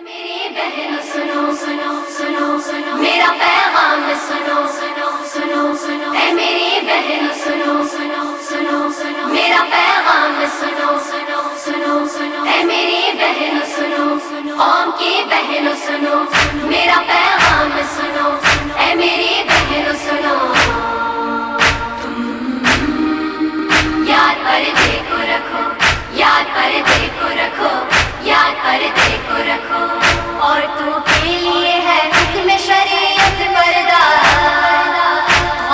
मेरी बहन सुनो सुनो सुनो सुनो मेरा पैगाम सुनो सुनो सुनो सुनो ऐ मेरी बहन सुनो सुनो सुनो सुनो मेरा पैगाम सुनो सुनो सुनो सुनो ऐ मेरी बहन सुनो सुनो कौम की बहन सुनो मेरा पैगाम सुनो ऐ मेरी बहन सुनो याद पर्दे को रखो याद पर्दे को रखो याद पर्दे को रखो औरतों के लिए है हुक्म शरीयत पर्दा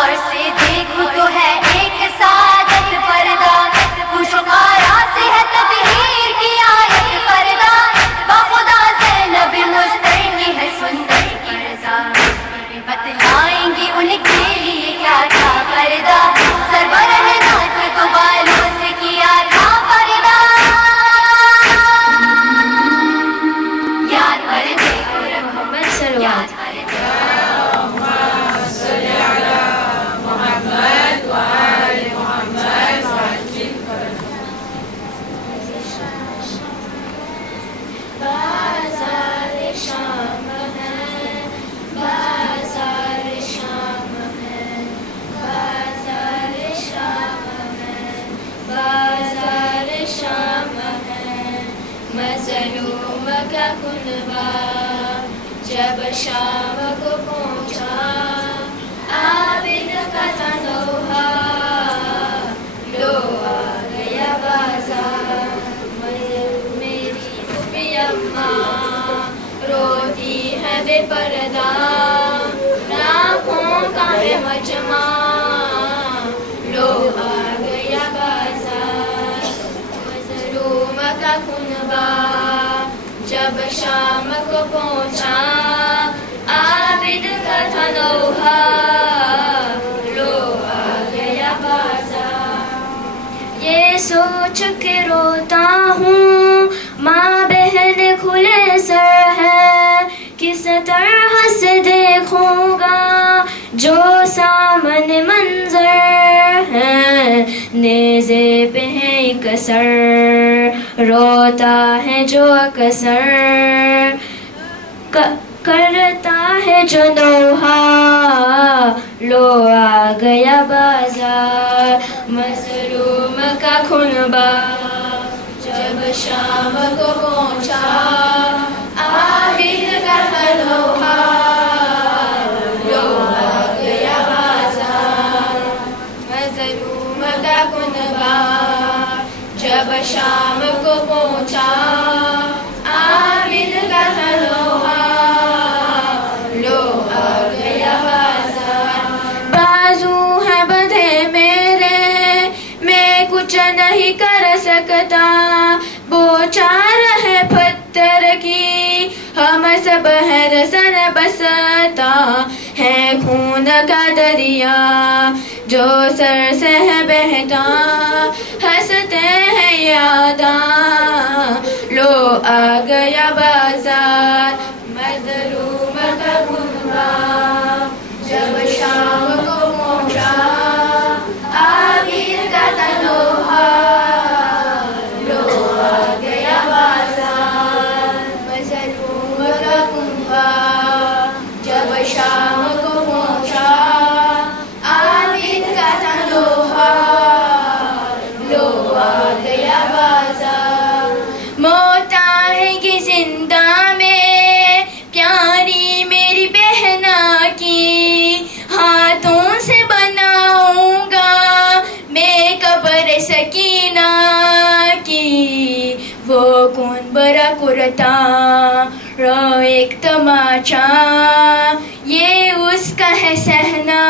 और से देखो तो है एक सादत पर्दा खुशकारा से है तदहीर की आयत पर्दा बाखुदा ज़ैनब मुस्तकी है सुंदर पर्दा बतलाएंगी उनके लिए क्या था पर्दा सरबराह नाज़ को बालों से किया था पर्दा याद पर्दे को रखो याद पर्दे बाज़ार शाम है बाज़ार शाम है बाज़ार शाम है बाज़ार शाम है मज़लूम का कुनबा जब शाम को पहुँचा आबिद का तनोहा लो आ गया बाज़ार मेरी फूफी अम्मा रोती है बेपर्दा लाखों का है मजमा लो आ गया बाज़ार मज़लूम का कुनबा जब शाम को पहुँचा आबिद का तनोहा लो आ गया बाज़ार ये सोच के रोता हूँ माँ बहन खुले सर है किस तरह से देखूंगा जो सामने मंजर है नेज़े पे है एक सर रोता है जो अक्सर करता है जो नौहा लो आ गया बाज़ार मज़लूम का खुनबा जब शाम को पहुँचा आबिद का तनोहा लो आ गया बाज़ार मज़लूम का खुनबा जब शाम को पहुँचा आबिद का तनोहा लो आ गया बाज़ार बाजू है बंधे मेरे मैं कुछ नहीं कर सकता बोचार है पत्थर की हम सब है रसन बसता है खून का दरिया जो सर से है बहता हंसते हैं यादा लो आ गया बाज़ार मज़लूम का कुनबा जब शाम को पहुँचा आबिद का तनोहा लो आ गया बाज़ार मज़लूम का कुनबा जब शाम को पहुँचा आबिद का तनोहा लो आ गया बाज़ार मौत आएगी जिंदा में प्यारी मेरी बहना की हाथों से बनाऊंगा मैं कब्र सकीना की वो कौन बड़ा कुर्ता रो एक तमाचा ये उसका है सहना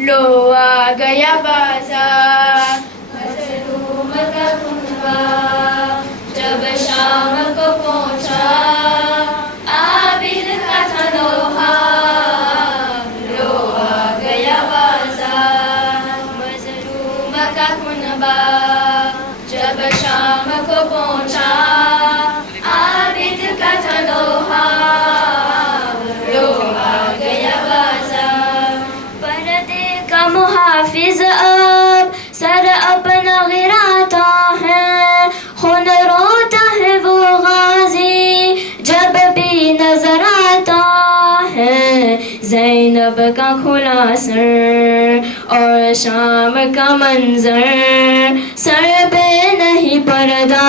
लो आ गया बाज़ार मज़लूम का कुनबा जब शाम को पहुँचा आबिद का तनोहा लो आ गया बाज़ार मज़लूम का कुनबा जब शाम को पहुँचा आबिद का तनोहा लो आ गया बाज़ार पर्दे का मुहाफिज अब सर जब का खुला सर और शाम का मंजर, सर पे नहीं पर्दा,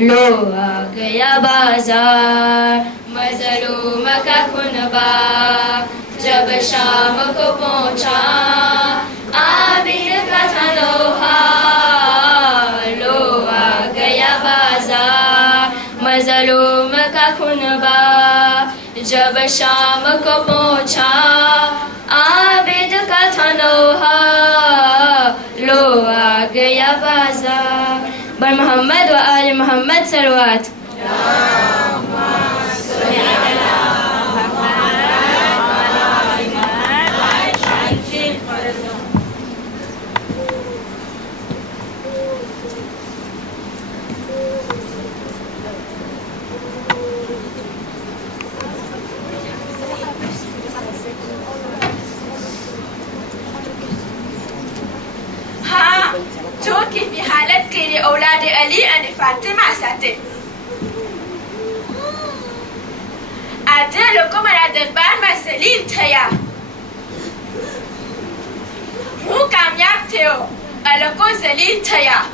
लो आ गया बाजार। मजलूम का खुनबा जब शाम को पहुंचा, आबिद का था लोहा, लो आ गया बाजार। मजलूम का खुनबा जब शाम को पहुंचा, आबिद का था लोहा, लो आ गया बाजार। बर मोहम्मद व आल मोहम्मद सलवात। تو که في حالت غير أولاد علي أن فاطمة ساته आधे લોકો મારા દરબારમાં સલીલ થયા. હું કામયાબ થયો, આ લોકો જલીલ થયા.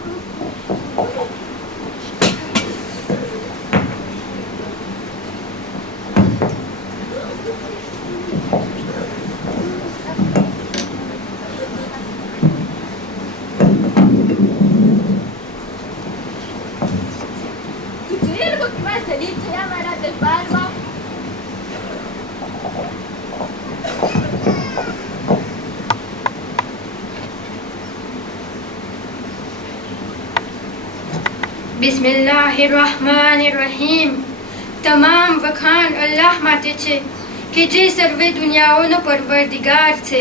જલીલ થયા મારા દરબારમાં. બિસ્મિલ્લાહિર્રહમાનિર્રહીમ. તમામ વખાણ અલ્લાહ માટે છે કે જે સર્વે દુનિયાઓનો પરવરદિગાર છે.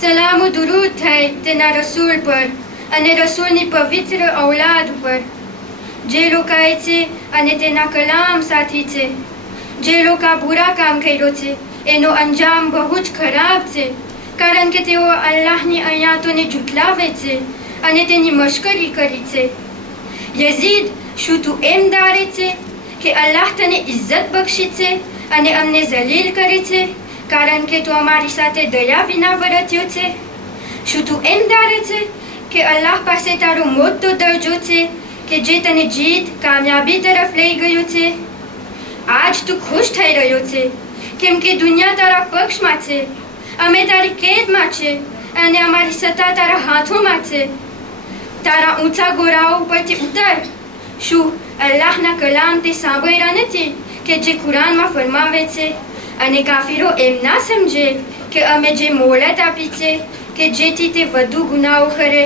સલામ દુરૂદ થાય તેના રસૂલ પર અને રસૂલની પવિત્ર ઔલાદ ઉપર. જે લોકાએ છે અને તેના કલામ સાથી છે. જે લોકા બુરા કામ કર્યો છે એનો અંજામ બહુ જ ખરાબ છે, કારણ કે તેઓ અલ્લાહની આયાતોને જુઠલાવે છે અને તેની મશ્કરી કરી છે. યઝીદ, શું તું એમ ધારે છે કે અલ્લાહ તને ઇજ્જત બક્ષી છે અને અમને જલીલ કરે છે કારણ કે તું અમારી સાથે દયા વિના વર્ત્યો છે? શું તું એમ ધારે છે કે અલ્લાહ પાસે તારો મોટો દરજ્જો છે કે જે તને જીત કામયાબી તરફ લઈ ગયો છે? આજ તું ખુશ થઈ રહ્યો છે કેમ કે દુનિયા તારા પક્ષમાં છે, અમે તારી કેદમાં છે અને અમારી સત્તા તારા હાથોમાં છે. તારા ઊંચા ગોરાઓ પરથી ઉતર. શું અલ્લાહના કલામ તે સાંભળ્યા નથી કે જે કુરાનમાં ફરમાવે છે? અને કાફીરો એમ ના સમજે કે અમે જે મોહલત આપી છે કે જેથી તે વધુ ગુનાઓ કરે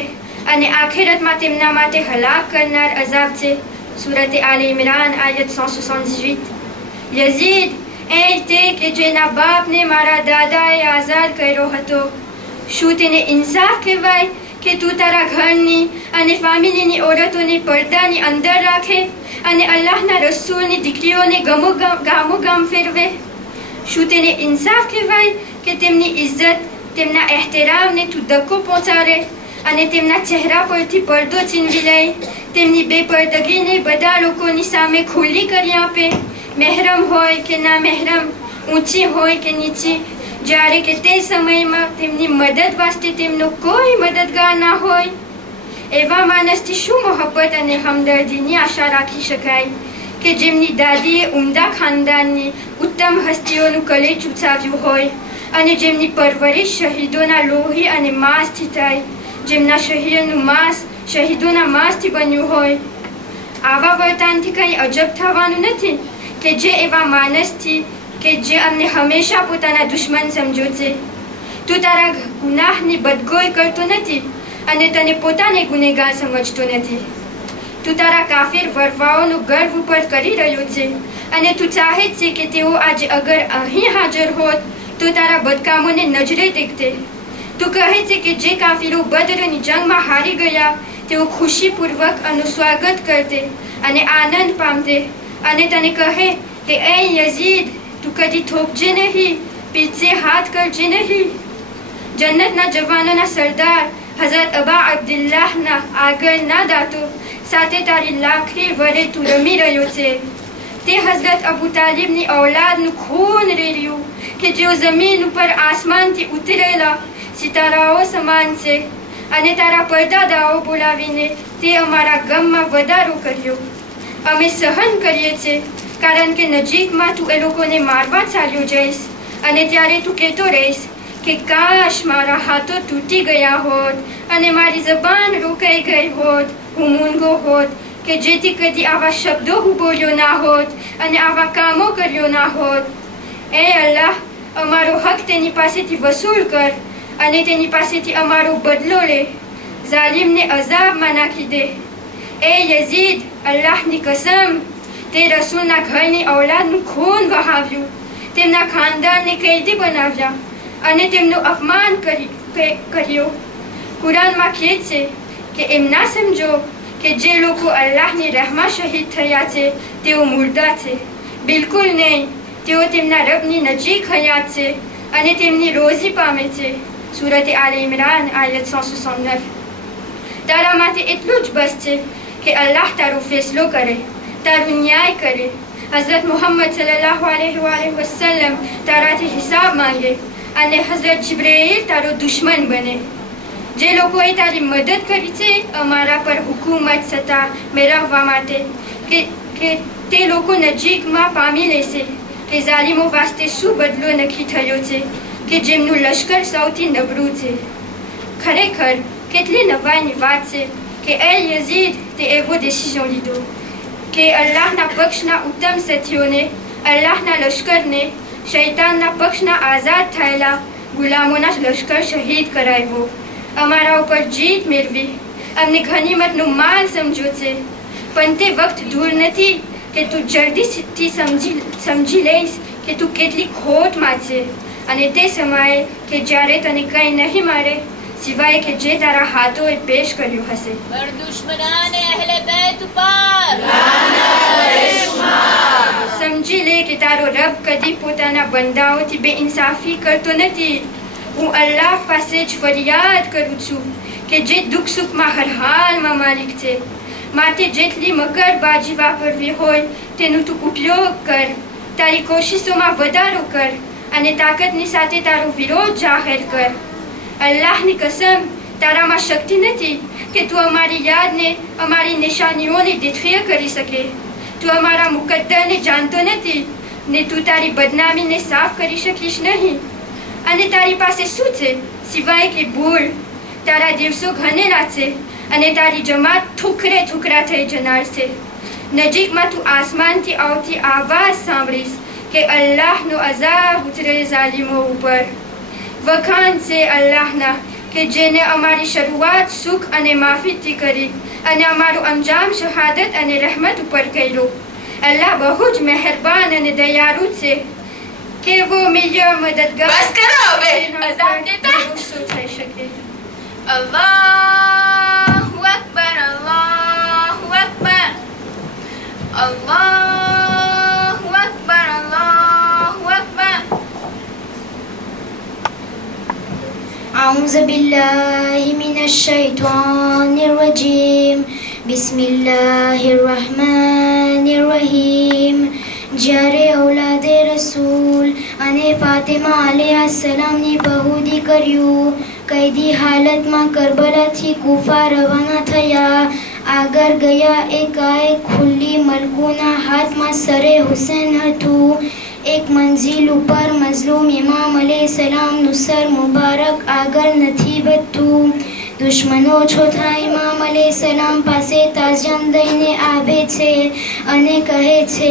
અને આખિરતમાં તેમના માટે હલાક કરનાર અઝાબ છે. સૂરત આલ ઇમરાન આયત 178. યઝીદ એ તે કે જેના બાપને મારા દાદાએ આઝાદ કર્યો હતો. શું તેને ઇન્સાફ કહેવાય કે તું તારા ઘરની અને ફેમિલીની ઓરતોને પડદાની અંદર રાખે અને અલ્લાહના રસૂલની દીકરીઓને ગામો ગામ ફેરવે? શું તેને ઇન્સાફ કહેવાય કે તેમની ઇજ્જત, તેમના એહતરામને તું ધક્કો પહોંચાડે અને તેમના ચહેરા પરથી પડદો છીનવી લે, તેમની બેપરદગીને બધા લોકોની સામે ખુલ્લી કરી આપે, મહેરમ હોય કે ના મહેરમ, ઊંચી હોય કે નીચી, જ્યારે કે તે સમયમાં તેમની મદદ વાસ્તે તેમનો કોઈ મદદગાર ના હોય? એવા માણસથી શું મોહબ્બત અને હમદર્દીની આશા રાખી શકાય કે જેમની દાદીએ ઉમદા ખાનદાનની ઉત્તમ હસ્તીઓનું કલેજ ઉછાવ્યું હોય અને જેમની પરવરિશ શહીદોના લોહી અને માંસથી થાય, જેમના શરીરનું માંસ શહીદોના માંસથી બન્યું હોય? આવા વર્તનથી કંઈ અજબ થવાનું નથી કે જે એવા માણસથી કે જે અમને હંમેશા પોતાના દુશ્મન સમજો છે. તું તારા ગુનાહની બદગોઈ કરતો નથી અને તને પોતાને ગુનેગાર સમજતો નથી. તું તારા કાફિર વરવાઓનો ગર્વ ઉપર કરી રહ્યો છે અને તું ચાહે છે કે તેઓ આજે અગર અહીં હાજર હોત તો તારા બદકામોને નજરે દેખતે. તું કહે છે કે જે કાફિરો બદરની જંગમાં હારી ગયા તેઓ ખુશીપૂર્વક આનું સ્વાગત કરતે અને આનંદ પામતે અને તને કહે કે એ યઝીદ, તું કદી થોપજે નહીં, પીછે હાથ કરજે નહીં. જન્નતના જવાનોના સરદાર હઝરત અબા અબ્દુલ્લાહના આગળના દાંતો સાથે તારી લાખી વડે તું રમી રહ્યો છે. તે હઝરત અબુ તાલિબની ઔલાદનું ખૂન રેડ્યું કે જેઓ જમીન ઉપર આસમાનથી ઉતરેલા સિતારાઓ સમાન છે, અને તારા પરદાદાઓ બોલાવીને તે અમારા ગમમાં વધારો કર્યો. અમે સહન કરીએ છીએ કારણ કે નજીકમાં તું એ લોકોને મારવા ચાલ્યો જઈશ, અને ત્યારે તું કહેતો રહીશ કે કાશ મારા હાથો તૂટી ગયા હોત અને મારી જબાન રોકાઈ ગઈ હોત, હું મૂંગો હોત, કે જેથી કદી આવા શબ્દો હું બોલ્યો ના હોત અને આવા કામો કર્યો ના હોત. એ અલ્લાહ, અમારો હક તેની પાસેથી વસૂલ કર અને તેની પાસેથી અમારો બદલો લે. ઝાલિમને અઝાબમાં નાખી દે. એ યઝીદ, અલ્લાહની કસમ, તે રસૂલના ઘરની ઔલાદનું ખૂન વહાવ્યું, તેમના ખાનદાનને કૈદી બનાવ્યા અને તેમનું અપમાન કર્યો. કુરાનમાં કહે છે કે એમ ના સમજો કે જે લોકો અલ્લાહની રહેમાં શહીદ થયા છે તેઓ મુર્દા છે. બિલકુલ નહીં, તેઓ તેમના રબની નજીક હયાત છે અને તેમની રોજી પામે છે. સૂરત આલ ઇમરાન આયત 169. તારા માટે એટલું જ બસ છે કે અલ્લાહ તારો ફેસલો કરે, તારું ન્યાય કરે. હઝરત મુહમ્મદ સલ્લલ્લાહુ અલૈહિ વસલ્લમ તારાથી હિસાબ માંગે અને હઝરત જિબ્રાઈલ તારો દુશ્મન બને. જે લોકોએ તારી મદદ કરી છે અમારા પર હુકુમત સત્તા મેળવવા માટે, કે તે લોકો નજીકમાં પામી લેશે કે ઝાલિમો વાસ્તે શું બદલો નક્કી થયો છે કે જેમનું લશ્કર સૌથી નબળું છે. ખરેખર કેટલી નવાઈની વાત છે કે એ યઝીદ તે એવો ડિસિઝન લીધો કે અલ્લાહના પક્ષના ઉત્તમ સાથીઓને, અલ્લાહના લશ્કરને શૈતાનના પક્ષના આઝાદ થયેલા ગુલામોના લશ્કર શહીદ કરાવ્યો. અમારા ઉપર જીત મેળવી, અમને ગનીમતનું માલ સમજો છે, પણ તે વખત દૂર નથી કે તું જલ્દીથી સમજી લઈશ કે તું કેટલી ખોટમાં છે, અને તે સમયે કે જ્યારે તને કંઈ નહીં મારે સિવાય કે જે તારા હાથોએ પેશ કર્યું હશે. पर दुश्मनान अहले बैत पर સમજી લે કે તારો રબ કદી પોતાના બંદાઓથી બેઇન્સાફી કરતો નથી. હું અલ્લાહ પાસે જ ફરિયાદ કરું છું કે જે દુઃખ સુખમાં હર હાલમાં માલિક છે. માટે જેટલી મગરબાજી વાપરવી હોય તેનો તું ઉપયોગ કર. તારી કોશિશોમાં વધારો કર અને તાકાતની સાથે તારો વિરોધ જાહેર કર. અલ્લાહની કસમ, તારામાં શક્તિ નથી કે તું અમારી યાદને, અમારી નિશાનીઓને દિથ્ય કરી શકે. તું અમારા મુકદ્દરને જાણતો નથી ને તું તારી બદનામીને સાફ કરી શકીશ નહીં. અને તારી પાસે શું છે સિવાય કે ભૂલ? તારા દિવસો ઘનેલા છે અને તારી જમાત થુકરે થુકરા થઈ જનાર છે. નજીકમાં તું આસમાનથી આવતી આવાજ સાંભળીશ કે અલ્લાહનો અઝાબ ઉતરે ઝાલિમો ઉપર. વખાણ છે અલ્લાહના કે જેને અમારી શરૂઆત સુખ અને માફીથી કરી અને અમારું અંજામ શહાદત અને રહેમત ઉપર કર્યો. અલ્લાહ બહુ જ મહેરબાન અને દયાળુ છે. કેવો મિલ્યો મદદગાર. બસ કરો હવે, અઝાબ દેતા. શું થઈ શકે? અલ્લાહુ અકબર, અલ્લાહુ અકબર, અલ્લાહુ અકબર, અલ્લાહુ અકબર. أعوذ بالله من الشيطان الرجيم بسم الله الرحمن الرحيم. જ્યારે ઔલાદે રસૂલ અને ફાતિમા અલૈહિસ્સલામની બહુદી કર્યું, કૈદી હાલતમાં કરબલાથી કૂફા રવાના થયા. આગળ ગયા એકાએક ખુલ્લી મલકોના હાથમાં સરે હુસૈન હતું. એક મંઝિલ ઉપર મઝલૂમ ઇમામ અલૈહિસ્સલામનું સર મુબારક આગળ નથી વધતું. દુશ્મનો ચોથા ઇમામ અલૈહિસ્સલામ પાસે તાજિયાન દઈને આવે છે અને કહે છે,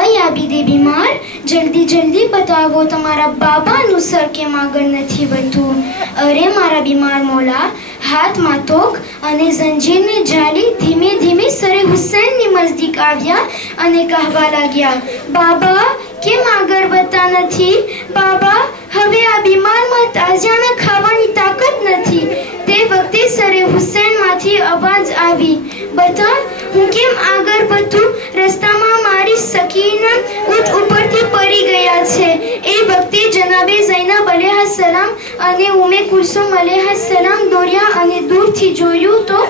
અય આબિદે બીમાર, જલ્દી જલ્દી બતાવો તમારા બાબાનું સર કેમ આગળ નથી વધતું. અરે મારા બીમાર મોલા, હાથમાં તોક અને જંજીરને જાળી ધીમે ધીમે સરે હુસૈનની નજદીક આવ્યા અને કહેવા લાગ્યા, બાબા કેમ આગળ વધતા નથી? બાબા, હવે આ બીમારમાં તાજિયાના ખાવાની તાકાત નથી. તે વખતે સરે હુસૈનમાંથી અવાજ આવી, બતા હું કેમ આગળ વધું? રસ્તામાં મારી સકીના ઊંટ ઉપરથી પડી ગયા છે. એ વખતે જનાબે ઝૈનબ અલૈહિસ્સલામ અને ઉમ્મે કુલસુમ અલૈહિસ્સલામ દોડ્યા અને દૂરથી જોયું તો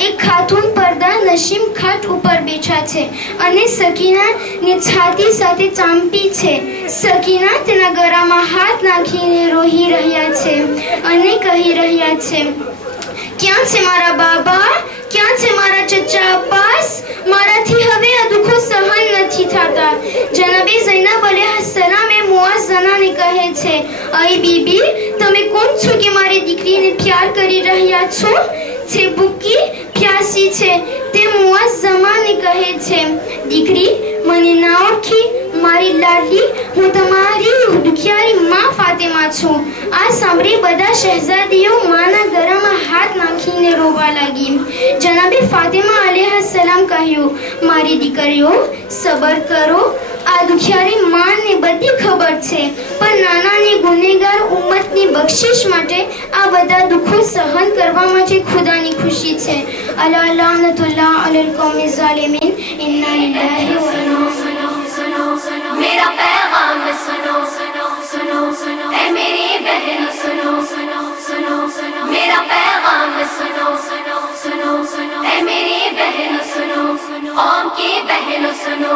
એક ખાતુન પડદા નશીમ ખાટ ઉપર બેઠા છે અને સકીનાને છાતી સાથે ચાંપી છે. સકીના તેના ગળામાં હાથ નાખીને રોઈ રહ્યા છે અને કહી રહ્યા છે, ક્યાં છે મારા બાબા? ક્યાં છે મારા ચચા અબ્બાસ? મારાથી હવે આ દુઃખો સહન નથી થતા. જનાબે ઝૈનબ અલૈહિસ્સલામ એ મુઅઝ્ઝનાને કહે છે, અય બીબી, તમે કોણ છો કે મારી દીકરીને પ્યાર કરી રહ્યા છો? છે ભૂખી પ્યાસી છે. તે મુઅઝ્ઝમાને કહે છે, દીકરી, મને ના ઓળખી? મારી લાડલી, હું તમારી દુખિયારી માં ફાતિમા છું. આ સાંભળી બધા શહેઝાદીઓ માના ગળામાં હાથ નાખીને રોવા લાગી. જનાબે ફાતિમા અલૈહિસ્સલામ કહ્યું, મારી દીકરીઓ, સબર કરો. આ દુખિયારી માને બધી ખબર છે, પણ નાનાને ગુનેગાર ઉમ્મતની બક્ષિશ માટે આ બધા દુઃખો સહન કરવા માટે ખુદાની ખુશી છે. અલા લાનતુલ્લાહ અલલ કૌમિ ઝાલિમીન. ઇન્ના લિલ્લાહી વ ઇન્ના मेरा पैगाम सुनो सुनो सुनो सुनो ऐ मेरी बहन सुनो सुनो सुनो सुनो मेरा पैगाम सुनो सुनो सुनो सुनो ऐ मेरी बहन सुनो सुनो कौम की बहन सुनो